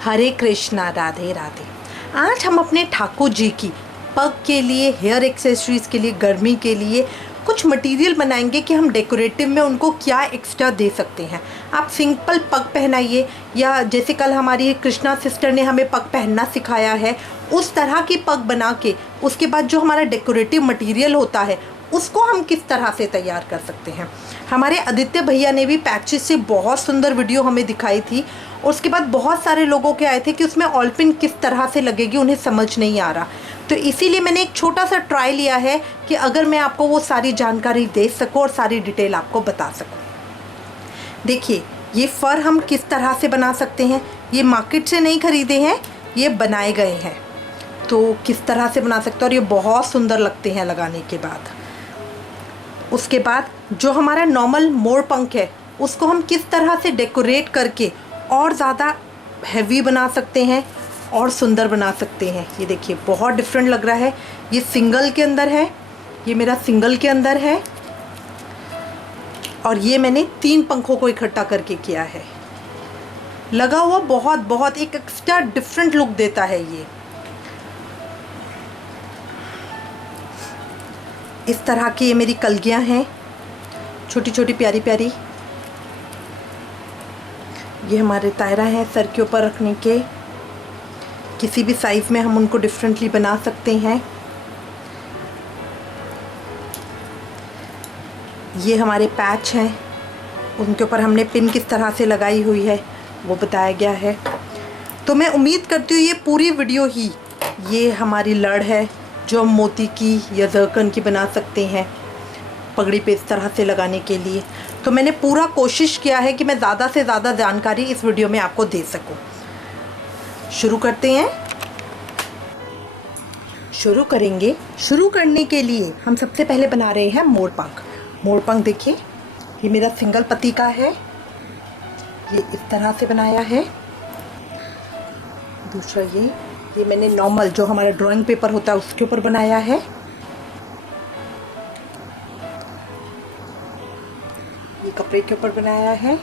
हरे कृष्णा, राधे राधे। आज हम अपने ठाकुर जी की पग के लिए, हेयर एक्सेसरीज़ के लिए, गर्मी के लिए कुछ मटेरियल बनाएंगे कि हम डेकोरेटिव में उनको क्या एक्स्ट्रा दे सकते हैं। आप सिंपल पग पहनाइए, या जैसे कल हमारी कृष्णा सिस्टर ने हमें पग पहनना सिखाया है, उस तरह की पग बना के उसके बाद जो हमारा डेकोरेटिव मटेरियल होता है उसको हम किस तरह से तैयार कर सकते हैं। हमारे आदित्य भैया ने भी पैचेस से बहुत सुंदर वीडियो हमें दिखाई थी, और उसके बाद बहुत सारे लोगों के आए थे कि उसमें ऑल पिन किस तरह से लगेगी, उन्हें समझ नहीं आ रहा। तो इसीलिए मैंने एक छोटा सा ट्राई लिया है कि अगर मैं आपको वो सारी जानकारी दे सकूं और सारी डिटेल आपको बता सकूं। देखिए, ये फ़र हम किस तरह से बना सकते हैं। ये मार्केट से नहीं खरीदे हैं, ये बनाए गए हैं। तो किस तरह से बना सकते हैं, और ये बहुत सुंदर लगते हैं लगाने के बाद। उसके बाद जो हमारा नॉर्मल मोर पंख है उसको हम किस तरह से डेकोरेट करके और ज़्यादा हैवी बना सकते हैं और सुंदर बना सकते हैं। ये देखिए, बहुत डिफरेंट लग रहा है। ये सिंगल के अंदर है, ये मेरा सिंगल के अंदर है, और ये मैंने 3 पंखों को इकट्ठा करके किया है। लगा हुआ बहुत एक एक्स्ट्रा डिफरेंट लुक देता है। ये इस तरह की ये मेरी कलगियाँ हैं, छोटी छोटी प्यारी प्यारी। ये हमारे तायरा हैं सर के ऊपर रखने के। किसी भी साइज़ में हम उनको डिफरेंटली बना सकते हैं। ये हमारे पैच हैं, उनके ऊपर हमने पिन किस तरह से लगाई हुई है वो बताया गया है। तो मैं उम्मीद करती हूँ ये पूरी वीडियो ही, ये हमारी लड़ है जो हम मोती की या जरकन की बना सकते हैं पगड़ी पे इस तरह से लगाने के लिए। तो मैंने पूरा कोशिश किया है कि मैं ज़्यादा से ज़्यादा जानकारी इस वीडियो में आपको दे सकूं। शुरू करते हैं। शुरू करेंगे। शुरू करने के लिए हम सबसे पहले बना रहे हैं मोर पंख। मोर पंख देखिए, ये मेरा सिंगल पत्ती का है, ये इस तरह से बनाया है। दूसरा ये मैंने नॉर्मल जो हमारा ड्राइंग पेपर होता है उसके ऊपर बनाया है। ये कपड़े के ऊपर बनाया है।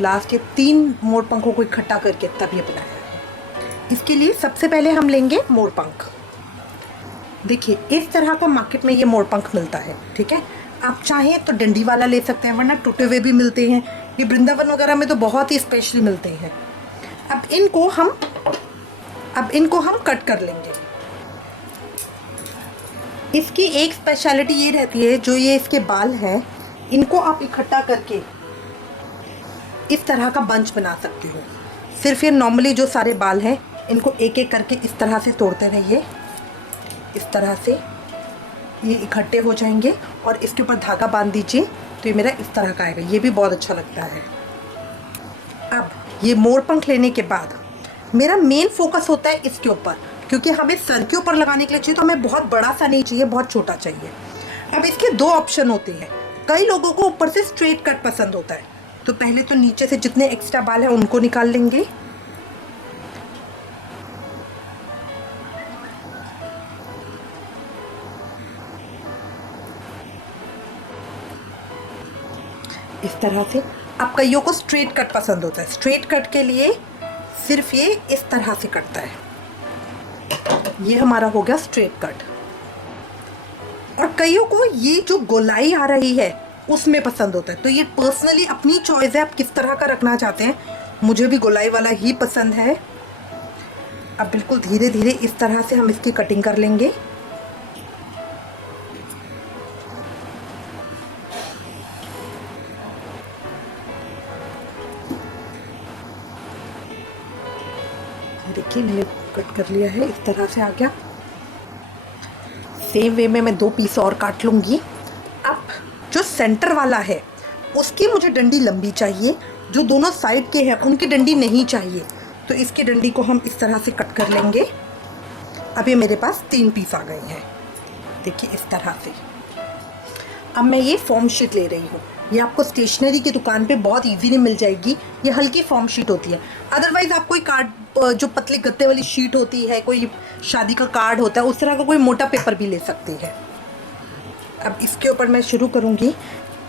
लास्ट के 3 मोर पंखों को इकट्ठा करके तब ये बनाया है। इसके लिए सबसे पहले हम लेंगे मोर पंख। देखिए, इस तरह का मार्केट में ये मोर पंख मिलता है, ठीक है। आप चाहें तो डंडी वाला ले सकते हैं, वरना टूटे हुए भी मिलते हैं। ये वृंदावन वगैरह में तो बहुत ही स्पेशल मिलते हैं। अब इनको हम कट कर लेंगे। इसकी एक स्पेशलिटी ये रहती है, जो ये इसके बाल हैं इनको आप इकट्ठा करके इस तरह का बंच बना सकते हो। सिर्फ ये नॉर्मली जो सारे बाल हैं इनको एक एक करके इस तरह से तोड़ते रहिए। इस तरह से ये इकट्ठे हो जाएंगे और इसके ऊपर धागा बांध दीजिए, तो ये मेरा इस तरह का आएगा। ये भी बहुत अच्छा लगता है। अब ये मोर पंख लेने के बाद मेरा मेन फोकस होता है इसके ऊपर, क्योंकि हमें सर के ऊपर लगाने के लिए चाहिए, तो हमें बहुत बड़ा सा नहीं चाहिए, बहुत छोटा चाहिए। अब इसके 2 ऑप्शन होते हैं। कई लोगों को ऊपर से स्ट्रेट कट पसंद होता है, तो पहले तो नीचे से जितने एक्स्ट्रा बाल हैं उनको निकाल लेंगे। इस तरह से। अब कईयों को स्ट्रेट कट पसंद होता है। स्ट्रेट कट के लिए सिर्फ ये इस तरह से कटता है। ये हमारा हो गया स्ट्रेट कट। और कईयों को ये जो गोलाई आ रही है उसमें पसंद होता है। तो ये पर्सनली अपनी चॉइस है, आप किस तरह का रखना चाहते हैं। मुझे भी गोलाई वाला ही पसंद है। अब बिल्कुल धीरे धीरे इस तरह से हम इसकी कटिंग कर लेंगे। देखिए, मैंने कट कर लिया है, इस तरह से आ गया। सेम वे में मैं 2 पीस और काट लूँगी। अब जो सेंटर वाला है उसकी मुझे डंडी लंबी चाहिए, जो दोनों साइड के हैं उनकी डंडी नहीं चाहिए। तो इसकी डंडी को हम इस तरह से कट कर लेंगे। अब ये मेरे पास 3 पीस आ गए हैं, देखिए इस तरह से। अब मैं ये फॉर्म शीट ले रही हूँ। ये आपको स्टेशनरी की दुकान पे बहुत इजीली मिल जाएगी। ये हल्की फॉर्म शीट होती है। अदरवाइज़ आप कोई कार्ड, जो पतली गत्ते वाली शीट होती है, कोई शादी का कार्ड होता है, उस तरह का कोई मोटा पेपर भी ले सकते हैं। अब इसके ऊपर मैं शुरू करूँगी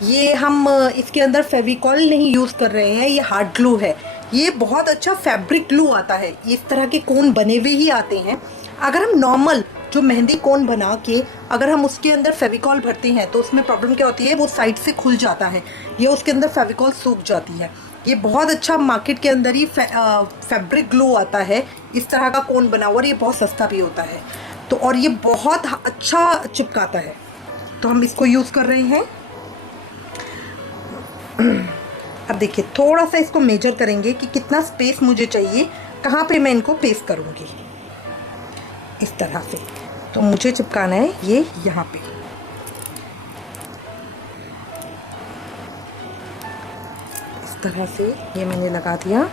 ये हम इसके अंदर फेविकॉल नहीं यूज़ कर रहे हैं, ये हार्ड ग्लू है। ये बहुत अच्छा फैब्रिक ग्लू आता है, इस तरह के कोन बने हुए ही आते हैं। अगर हम नॉर्मल जो मेहंदी कोन बना के अगर हम उसके अंदर फेविकॉल भरते हैं तो उसमें प्रॉब्लम क्या होती है, वो साइड से खुल जाता है, ये उसके अंदर फेविकॉल सूख जाती है। ये बहुत अच्छा मार्केट के अंदर ही फैब्रिक ग्लू आता है इस तरह का कोन बना हुआ, और ये बहुत सस्ता भी होता है। तो और ये बहुत अच्छा चिपकाता है, तो हम इसको यूज़ कर रहे हैं। अब देखिए थोड़ा सा इसको मेजर करेंगे कि कितना स्पेस मुझे चाहिए, कहाँ पे मैं इनको पेस्ट करूँगी। इस तरह से तो मुझे चिपकाना है ये यहाँ पे। इस तरह से ये मैंने लगा दिया।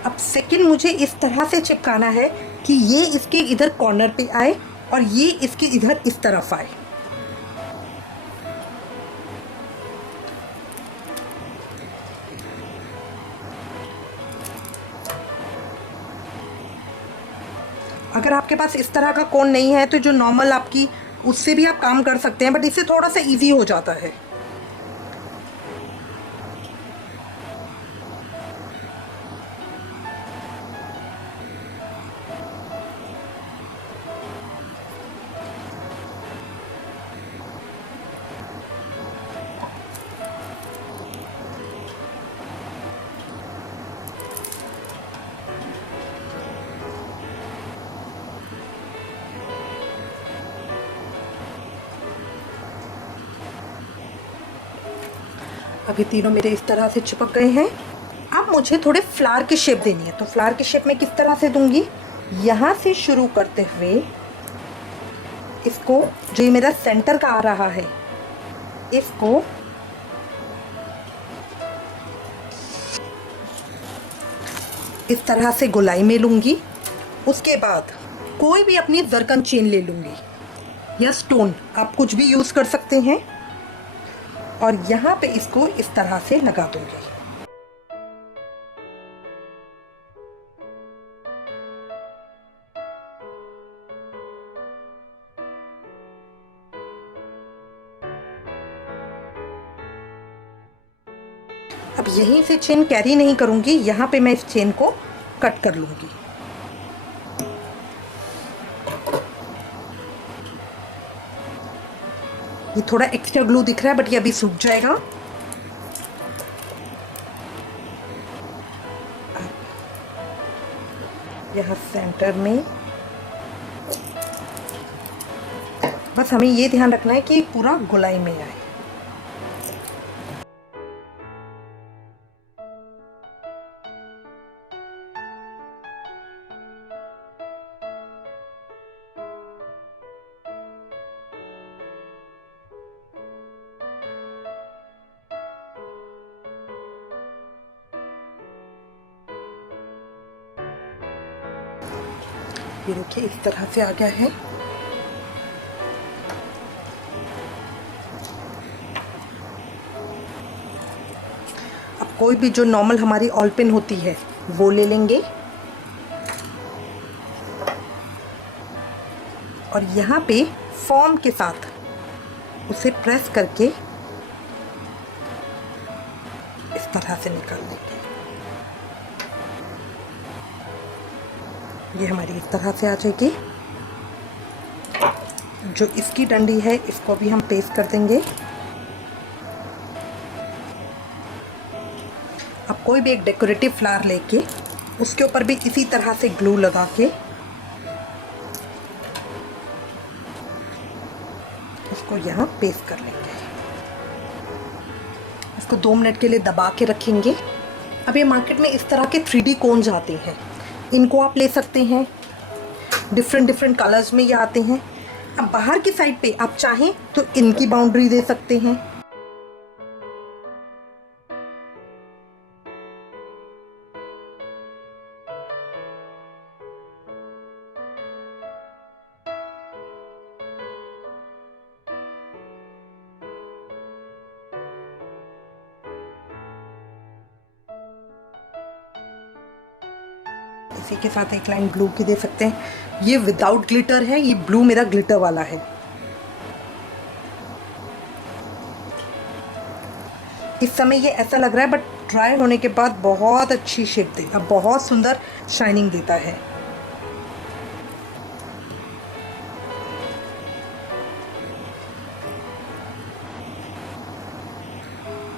अब सेकंड मुझे इस तरह से चिपकाना है कि ये इसके इधर कॉर्नर पे आए और ये इसके इधर इस तरफ आए। अगर आपके पास इस तरह का कोन नहीं है तो जो नॉर्मल आपकी, उससे भी आप काम कर सकते हैं, बट इससे थोड़ा सा इजी हो जाता है। अभी तीनों मेरे इस तरह से चिपक गए हैं। अब मुझे थोड़े फ्लावर की शेप देनी है, तो फ्लावर की शेप मैं किस तरह से दूंगी, यहाँ से शुरू करते हुए इसको, जो ये मेरा सेंटर का आ रहा है, इसको इस तरह से गोलाई में लूँगी। उसके बाद कोई भी अपनी जरकन चेन ले लूँगी या स्टोन, आप कुछ भी यूज़ कर सकते हैं, और यहाँ पे इसको इस तरह से लगा दूँगी। अब यहीं से चेन कैरी नहीं करूँगी, यहाँ पे मैं इस चेन को कट कर लूँगी। ये थोड़ा एक्स्ट्रा ग्लू दिख रहा है, बट ये अभी सूख जाएगा। यहाँ सेंटर में बस हमें ये ध्यान रखना है कि पूरा गोलाई में आए। ये देखिए इस तरह से आ गया है। अब कोई भी जो नॉर्मल हमारी ऑल पिन होती है वो ले लेंगे, और यहाँ पे फॉर्म के साथ उसे प्रेस करके इस तरह से निकाल लेंगे। ये हमारी इस तरह से आ जाएगी। जो इसकी डंडी है इसको भी हम पेस्ट कर देंगे। अब कोई भी एक डेकोरेटिव फ्लावर लेके उसके ऊपर भी इसी तरह से ग्लू लगा के इसको यहाँ पेस्ट कर लेंगे। इसको 2 मिनट के लिए दबा के रखेंगे। अब ये मार्केट में इस तरह के 3D कोन्स आते हैं, इनको आप ले सकते हैं, डिफरेंट डिफरेंट कलर्स में ये आते हैं। अब बाहर की साइड पे आप चाहें तो इनकी बाउंड्री दे सकते हैं। इसी के साथ एक लाइन ब्लू की दे सकते हैं। ये विदाउट ग्लिटर है, ये ब्लू मेरा ग्लिटर वाला है। इस समय ये ऐसा लग रहा है, बट ड्राई होने के बाद बहुत अच्छी शेप देगा, बहुत सुंदर शाइनिंग देता है।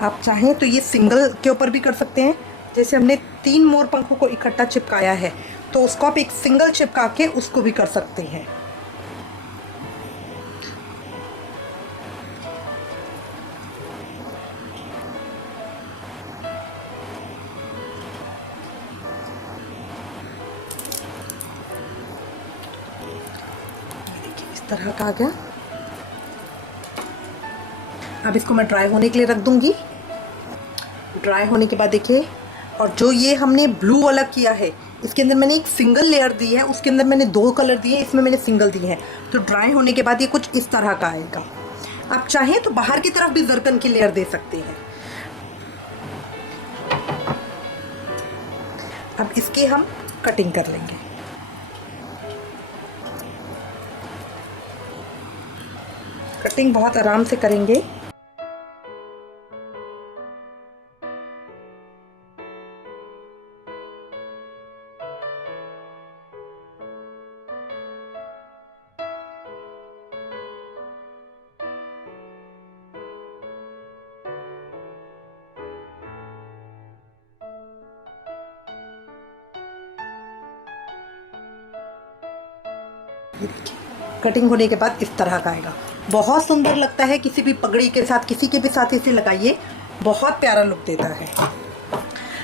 आप चाहें तो ये सिंगल के ऊपर भी कर सकते हैं। जैसे हमने 3 मोर पंखों को इकट्ठा चिपकाया है, तो उसको आप एक सिंगल चिपका के उसको भी कर सकते हैं। देखिए इस तरह का आ गया। अब इसको मैं ड्राई होने के लिए रख दूंगी। ड्राई होने के बाद देखिए, और जो ये हमने ब्लू वाला किया है, इसके अंदर मैंने एक सिंगल लेयर दी है, उसके अंदर मैंने 2 कलर दिए, इसमें मैंने सिंगल दिए हैं। तो ड्राई होने के बाद ये कुछ इस तरह का आएगा। आप चाहें तो बाहर की तरफ भी जरकन की लेयर दे सकते हैं। अब इसकी हम कटिंग कर लेंगे। कटिंग बहुत आराम से करेंगे। ये देखिए, कटिंग होने के बाद इस तरह का आएगा। बहुत सुंदर लगता है। किसी भी पगड़ी के साथ, किसी के भी साथ इसे लगाइए, बहुत प्यारा लुक देता है।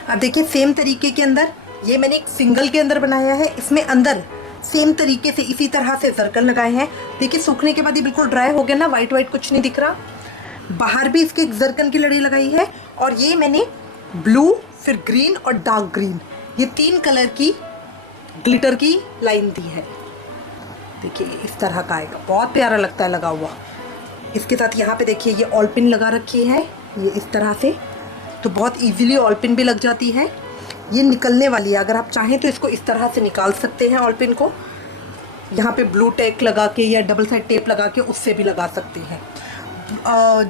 अब देखिए सेम तरीके के अंदर, ये मैंने एक सिंगल के अंदर बनाया है, इसमें अंदर सेम तरीके से इसी तरह से सर्कल लगाए हैं। देखिए सूखने के बाद ये बिल्कुल ड्राई हो गया ना, वाइट वाइट कुछ नहीं दिख रहा। बाहर भी इसके जरकन की लड़ी लगाई है, और ये मैंने ब्लू, फिर ग्रीन और डार्क ग्रीन, ये 3 कलर की ग्लिटर की लाइन दी है। देखिए इस तरह का आएगा, बहुत प्यारा लगता है लगा हुआ। इसके साथ यहाँ पे देखिए ये ऑल पिन लगा रखी है, ये इस तरह से, तो बहुत इजीली ऑल पिन भी लग जाती है। ये निकलने वाली है, अगर आप चाहें तो इसको इस तरह से निकाल सकते हैं ऑल पिन को। यहाँ पे ब्लू टैक लगा के या डबल साइड टेप लगा के उससे भी लगा सकते हैं।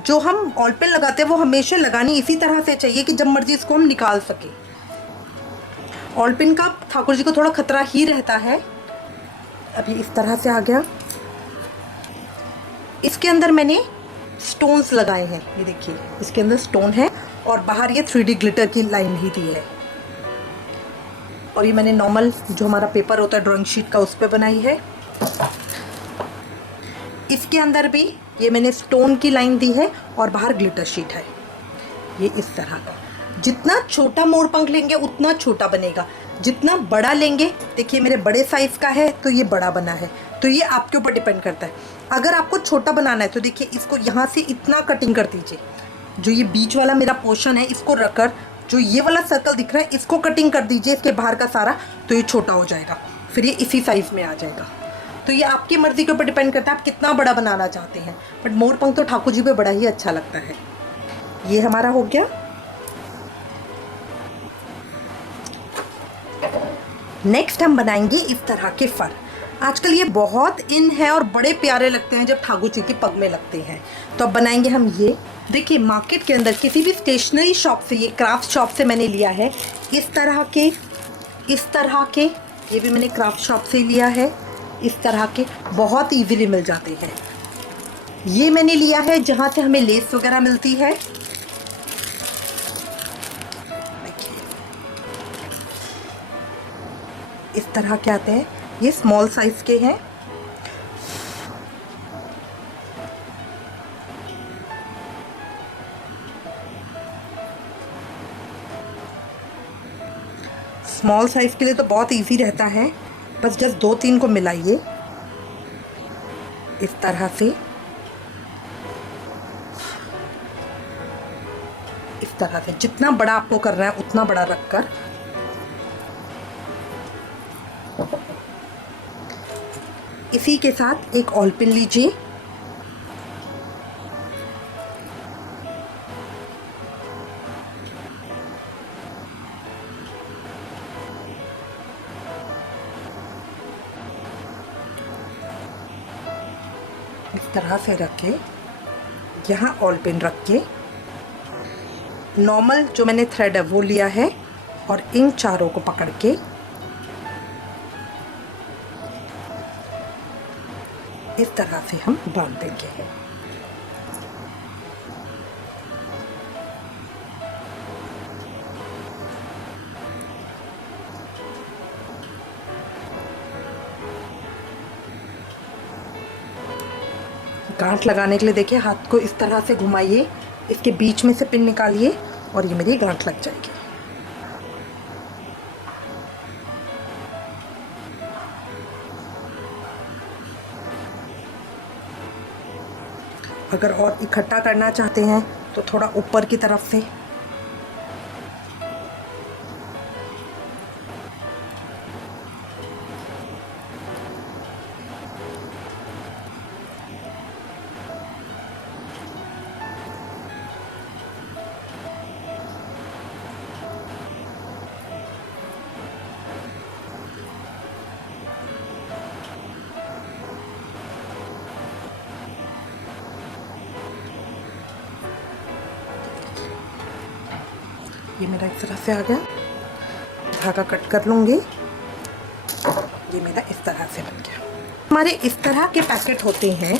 जो हम ऑल पिन लगाते हैं वो हमेशा लगानी इसी तरह से चाहिए कि जब मर्जी इसको हम निकाल सकें। ऑल पिन का ठाकुर जी को थोड़ा खतरा ही रहता है। अब ये इस तरह से आ गया। इसके अंदर मैंने स्टोन्स लगाए हैं, ये देखिए इसके अंदर स्टोन है, और बाहर ये 3D ग्लिटर की लाइन ही दी है। और ये मैंने नॉर्मल जो हमारा पेपर होता है ड्राइंग शीट का, उस पर बनाई है। इसके अंदर भी ये मैंने स्टोन की लाइन दी है, और बाहर ग्लिटर शीट है, ये इस तरह का। जितना छोटा मोर पंख लेंगे उतना छोटा बनेगा, जितना बड़ा लेंगे, देखिए मेरे बड़े साइज़ का है तो ये बड़ा बना है, तो ये आपके ऊपर डिपेंड करता है। अगर आपको छोटा बनाना है तो देखिए इसको यहाँ से इतना कटिंग कर दीजिए, जो ये बीच वाला मेरा पोर्शन है इसको रखकर जो ये वाला सर्कल दिख रहा है इसको कटिंग कर दीजिए इसके बाहर का सारा, तो ये छोटा हो जाएगा, फिर ये इसी साइज़ में आ जाएगा। तो ये आपकी मर्ज़ी के ऊपर डिपेंड करता है आप कितना बड़ा बनाना चाहते हैं, बट मोर पंख तो ठाकुर जी पे बड़ा ही अच्छा लगता है। ये हमारा हो गया। नेक्स्ट हम बनाएंगे इस तरह के फर। आजकल ये बहुत इन है और बड़े प्यारे लगते हैं जब ठाकुर जी के पग में लगते हैं। तो अब बनाएंगे हम ये। देखिए मार्केट के अंदर किसी भी स्टेशनरी शॉप से, ये क्राफ्ट शॉप से मैंने लिया है, इस तरह के, ये भी मैंने क्राफ्ट शॉप से लिया है। इस तरह के बहुत ईजीली मिल जाते हैं। ये मैंने लिया है जहाँ से हमें लेस वगैरह मिलती है। इस तरह के आते हैं, ये स्मॉल साइज के हैं। स्मॉल साइज के लिए तो बहुत इजी रहता है, बस जस्ट 2-3 को मिलाइए इस तरह से, इस तरह से। जितना बड़ा आपको करना है उतना बड़ा रखकर इसी के साथ एक ऑल पिन लीजिए, तरह से रख के यहाँ ऑल पिन रख के नॉर्मल जो मैंने थ्रेड है वो लिया है और इन चारों को पकड़ के इस तरह से हम बांध देंगे। गांठ लगाने के लिए देखिए हाथ को इस तरह से घुमाइए, इसके बीच में से पिन निकालिए और ये मेरी गांठ लग जाएगी। अगर और इकट्ठा करना चाहते हैं तो थोड़ा ऊपर की तरफ से ये मेरा इस तरह से आ गया। धागा कट कर लूँगी। ये मेरा इस तरह से बन गया। हमारे इस तरह के पैकेट होते हैं,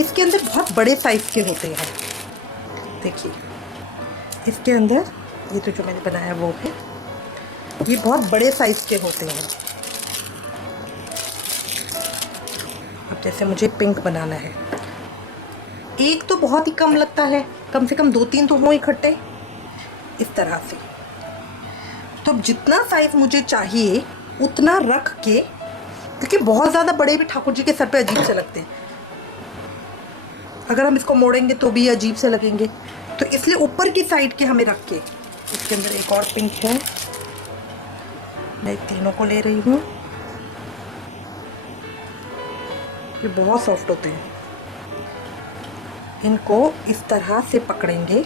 इसके अंदर बहुत बड़े साइज़ के होते हैं। देखिए इसके अंदर ये तो जो मैंने बनाया वो है, ये बहुत बड़े साइज़ के होते हैं। अब जैसे मुझे पिंक बनाना है, एक तो बहुत ही कम लगता है, कम से कम 2-3 तो हो इकट्ठे इस तरह से। तो अब जितना साइज़ मुझे चाहिए उतना रख के, क्योंकि बहुत ज़्यादा बड़े भी ठाकुर जी के सर पे अजीब से लगते हैं, अगर हम इसको मोड़ेंगे तो भी अजीब से लगेंगे, तो इसलिए ऊपर की साइड के हमें रख के। इसके अंदर एक और पिंक है, मैं तीनों को ले रही हूँ। ये बहुत सॉफ्ट होते हैं, इनको इस तरह से पकड़ेंगे।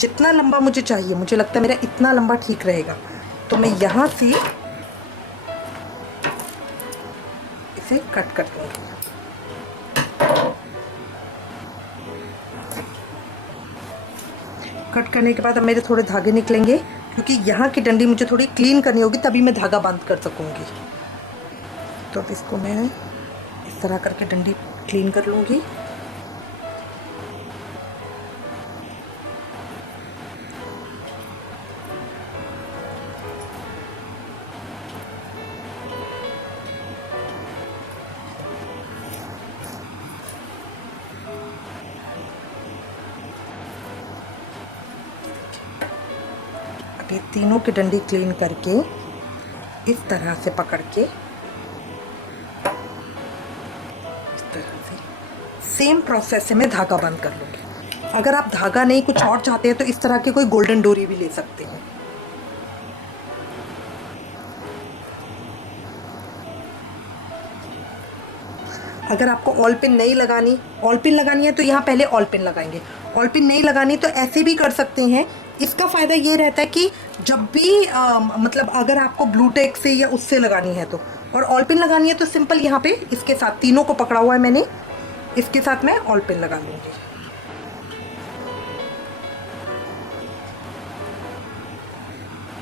जितना लंबा मुझे चाहिए, मुझे लगता है मेरा इतना लंबा ठीक रहेगा, तो मैं यहाँ से इसे कट कर लूँगी। कट करने के बाद अब मेरे थोड़े धागे निकलेंगे, क्योंकि यहाँ की डंडी मुझे थोड़ी क्लीन करनी होगी, तभी मैं धागा बंद कर सकूँगी। तो अब इसको मैं इस तरह करके डंडी क्लीन कर लूँगी। ये तीनों की डंडी क्लीन करके इस तरह से पकड़ के इस तरह से सेम प्रोसेस से मैं धागा बंद कर लूँगी। अगर आप धागा नहीं कुछ और चाहते हैं तो इस तरह की कोई गोल्डन डोरी भी ले सकते हैं। अगर आपको ऑल पिन नहीं लगानी, ऑल पिन लगानी है तो यहाँ पहले ऑल पिन लगाएंगे। ऑल पिन नहीं लगानी तो ऐसे भी कर सकते हैं। इसका फ़ायदा ये रहता है कि जब भी मतलब अगर आपको ब्लू टेक से या उससे लगानी है तो, और ऑल पिन लगानी है तो सिंपल यहाँ पे इसके साथ तीनों को पकड़ा हुआ है मैंने, इसके साथ मैं ऑल पिन लगा लूँगी।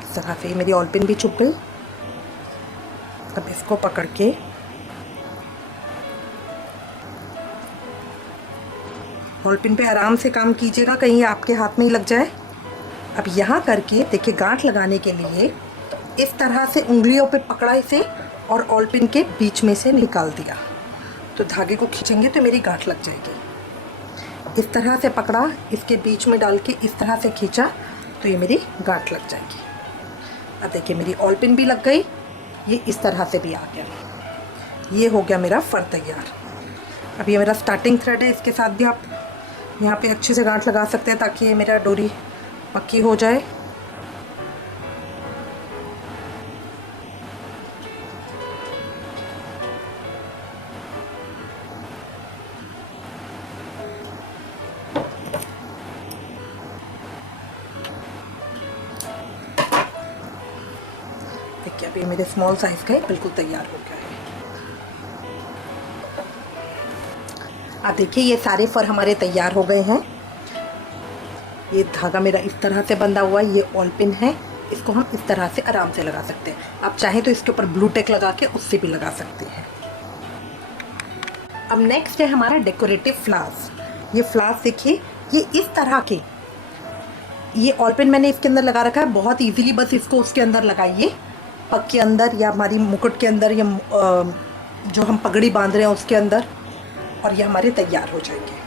इस तरह से मेरी ऑल पिन भी छुप गई। अब इसको पकड़ के ऑल पिन पे आराम से काम कीजिएगा, कहीं आपके हाथ में ही लग जाए। अब यहाँ करके देखिए गांठ लगाने के लिए इस तरह से उंगलियों पे पकड़ा इसे और ऑल पिन के बीच में से निकाल दिया, तो धागे को खींचेंगे तो मेरी गांठ लग जाएगी। इस तरह से पकड़ा, इसके बीच में डाल के इस तरह से खींचा तो ये मेरी गांठ लग जाएगी। अब देखिए मेरी ऑल पिन भी लग गई, ये इस तरह से भी आ गया। ये हो गया मेरा फर तैयार। अब ये मेरा स्टार्टिंग थ्रेड है, इसके साथ भी आप यहाँ पे अच्छे से गांठ लगा सकते हैं ताकि ये मेरा डोरी पक्की हो जाए। देखिए अभी मेरे स्मॉल साइज़ का बिल्कुल तैयार हो गया है। आप देखिए ये सारे फर हमारे तैयार हो गए हैं। ये धागा मेरा इस तरह से बंधा हुआ है, ये ऑल पिन है, इसको हम इस तरह से आराम से लगा सकते हैं। आप चाहें तो इसके ऊपर ब्लू टेक लगा के उससे भी लगा सकते हैं। अब नेक्स्ट है हमारा डेकोरेटिव फ्लावर्स। ये फ्लावर्स देखिए, ये इस तरह के, ये ऑल पिन मैंने इसके अंदर लगा रखा है। बहुत इजीली बस इसको उसके अंदर लगाइए, पग के अंदर या हमारी मुकुट के अंदर, या जो हम पगड़ी बांध रहे हैं उसके अंदर, और ये हमारे तैयार हो जाएंगे।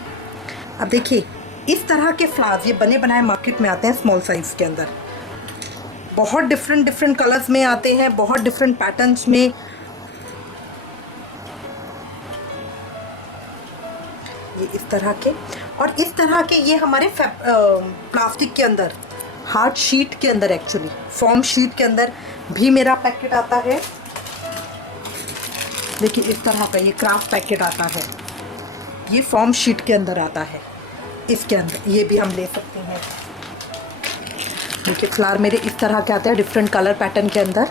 अब देखिए इस तरह के फ्लावर्स ये बने बनाए मार्केट में आते हैं स्मॉल साइज़ के अंदर। बहुत डिफरेंट कलर्स में आते हैं, बहुत डिफरेंट पैटर्न्स में। ये इस तरह के, और इस तरह के ये हमारे प्लास्टिक के अंदर, हार्ड शीट के अंदर, एक्चुअली फॉर्म शीट के अंदर भी मेरा पैकेट आता है। देखिए इस तरह का ये क्राफ्ट पैकेट आता है, ये फॉर्म शीट के अंदर आता है। इसके अंदर ये भी हम ले सकते हैं। देखिए फ्लावर मेरे इस तरह के आते हैं डिफरेंट कलर पैटर्न के अंदर।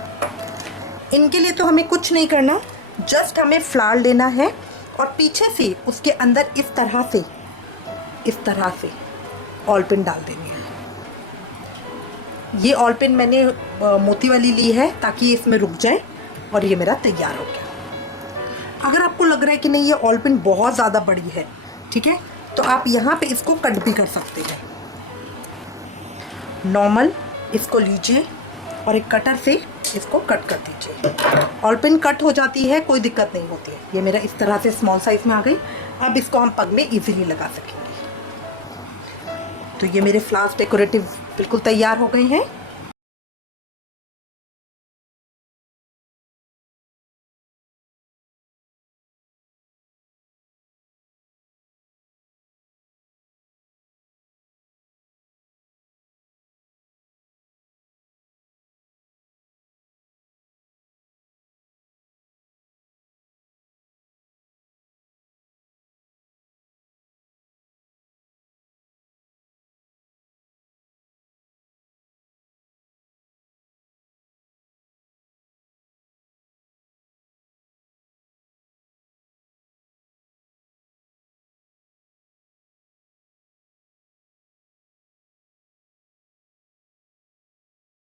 इनके लिए तो हमें कुछ नहीं करना, जस्ट हमें फ्लावर लेना है और पीछे से उसके अंदर इस तरह से ऑल पिन डाल देनी है। ये ऑल पिन मैंने मोती वाली ली है ताकि इसमें रुक जाए, और ये मेरा तैयार हो गया। अगर आपको लग रहा है कि नहीं ये ऑल पिन बहुत ज़्यादा बड़ी है, ठीक है, तो आप यहाँ पे इसको कट भी कर सकते हैं। नॉर्मल इसको लीजिए और एक कटर से इसको कट कर दीजिए। ऑल पिन कट हो जाती है, कोई दिक्कत नहीं होती है। ये मेरा इस तरह से स्मॉल साइज़ में आ गई। अब इसको हम पग में इजीली लगा सकेंगे। तो ये मेरे फ्लावर्स डेकोरेटिव बिल्कुल तैयार हो गए हैं।